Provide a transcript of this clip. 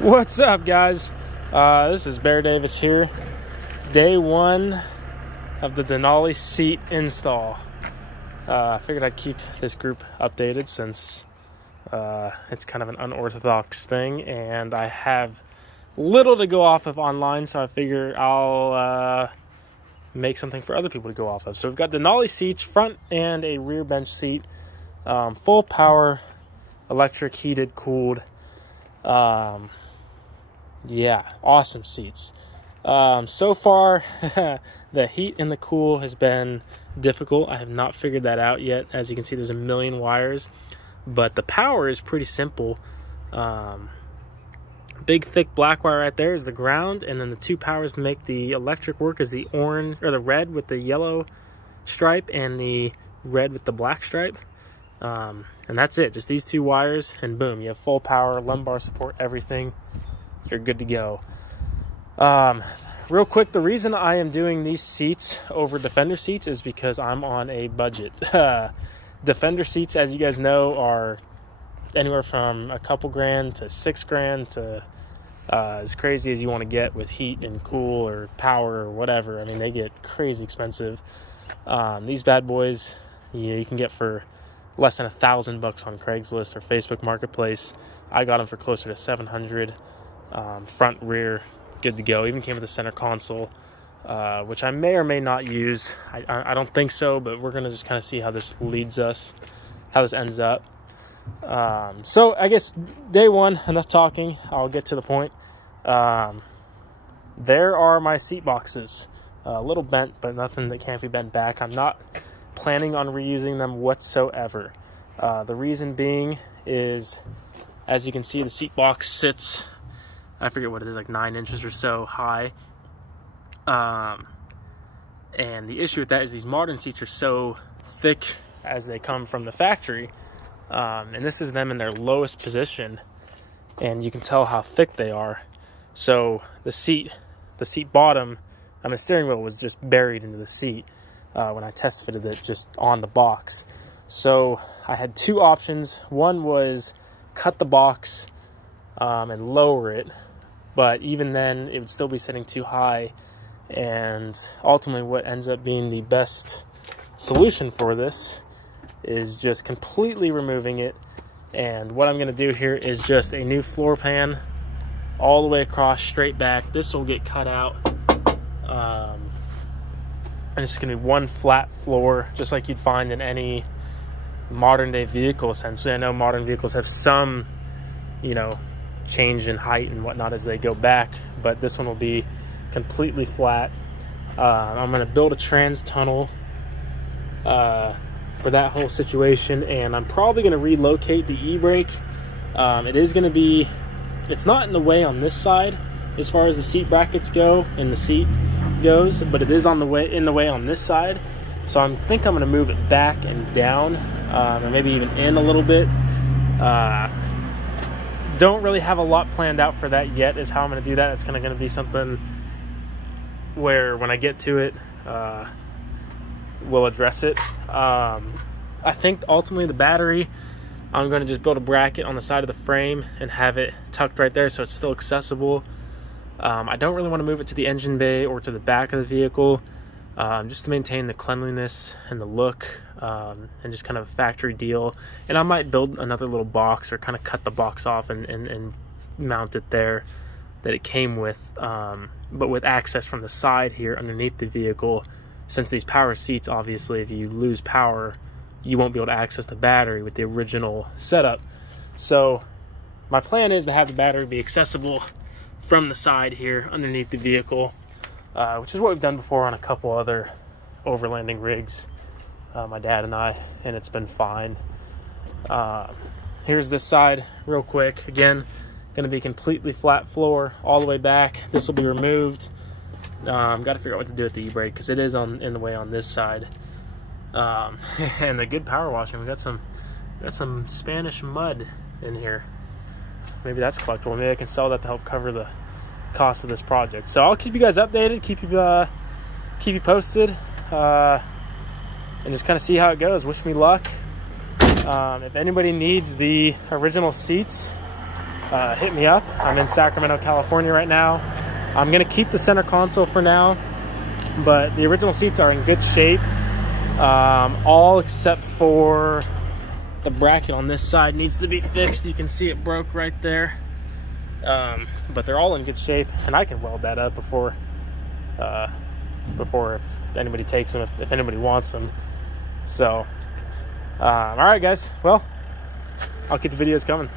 What's up, guys? This is Bear Davis here. Day one of the Denali seat install. I figured I'd keep this group updated since it's kind of an unorthodox thing, and I have little to go off of online, so I figure I'll make something for other people to go off of. So we've got Denali seats, front and a rear bench seat, full power, electric, heated, cooled. Yeah, awesome seats. So far, the heat and the cool has been difficult. I have not figured that out yet. As you can see, there's a million wires, but the power is pretty simple. Big thick black wire right there is the ground, and then the two powers to make the electric work is the orange or the red with the yellow stripe and the red with the black stripe. And that's it, just these two wires, and boom, you have full power, lumbar support, everything. You're good to go. Real quick, the reason I am doing these seats over Defender seats is because I'm on a budget. Defender seats, as you guys know, are anywhere from a couple grand to $6 to as crazy as you want to get with heat and cool or power or whatever. I mean, they get crazy expensive. These bad boys, you can get for less than $1,000 on Craigslist or Facebook Marketplace. I got them for closer to $700. Front, rear, good to go. Even came with a center console, which I may or may not use. I don't think so, but we're gonna just kind of see how this leads us, how this ends up. So I guess day one, enough talking, I'll get to the point. There are my seat boxes, a little bent, but nothing that can't be bent back. I'm not planning on reusing them whatsoever. The reason being is, as you can see, the seat box sits, I forget what it is, like 9 inches or so high. And the issue with that is these modern seats are so thick as they come from the factory. And this is them in their lowest position, and you can tell how thick they are. So the seat bottom, the steering wheel was just buried into the seat when I test fitted it just on the box. So I had two options. One was cut the box and lower it, but even then it would still be sitting too high. And ultimately what ends up being the best solution for this is just completely removing it. And what I'm going to do here is just a new floor pan all the way across, straight back. This will get cut out, and it's going to be one flat floor, just like you'd find in any modern day vehicle. Essentially, I know modern vehicles have some, change in height and whatnot as they go back, but this one will be completely flat. I'm going to build a trans tunnel for that whole situation, and I'm probably going to relocate the e-brake. It is going to be, it's not in the way on this side as far as the seat brackets go and the seat goes, but it is in the way on this side. So I think I'm going to move it back and down, and maybe even in a little bit. Don't really have a lot planned out for that yet, is how I'm going to do that. It's kind of going to be something where when I get to it, we'll address it. I think ultimately the battery, I'm going to just build a bracket on the side of the frame and have it tucked right there so it's still accessible. I don't really want to move it to the engine bay or to the back of the vehicle, just to maintain the cleanliness and the look, and just kind of a factory deal. And I might build another little box or kind of cut the box off and mount it there that it came with, but with access from the side here underneath the vehicle. Since these power seats, obviously, if you lose power, you won't be able to access the battery with the original setup. So my plan is to have the battery be accessible from the side here underneath the vehicle, which is what we've done before on a couple other overlanding rigs, my dad and I, and it's been fine. Here's this side real quick. Again, going to be completely flat floor all the way back. This will be removed. Got to figure out what to do with the e-brake because it is in the way on this side. And the good power washing, we got some Spanish mud in here. Maybe that's collectible. Maybe I can sell that to help cover the cost of this project. So I'll keep you guys updated, keep you posted, and just kind of see how it goes. Wish me luck. If anybody needs the original seats, hit me up. I'm in Sacramento, California right now. I'm gonna keep the center console for now, but the original seats are in good shape, all except for the bracket on this side needs to be fixed. You can see it broke right there, but they're all in good shape, and I can weld that up before if anybody takes them, if anybody wants them. So all right guys, well, I'll keep the videos coming.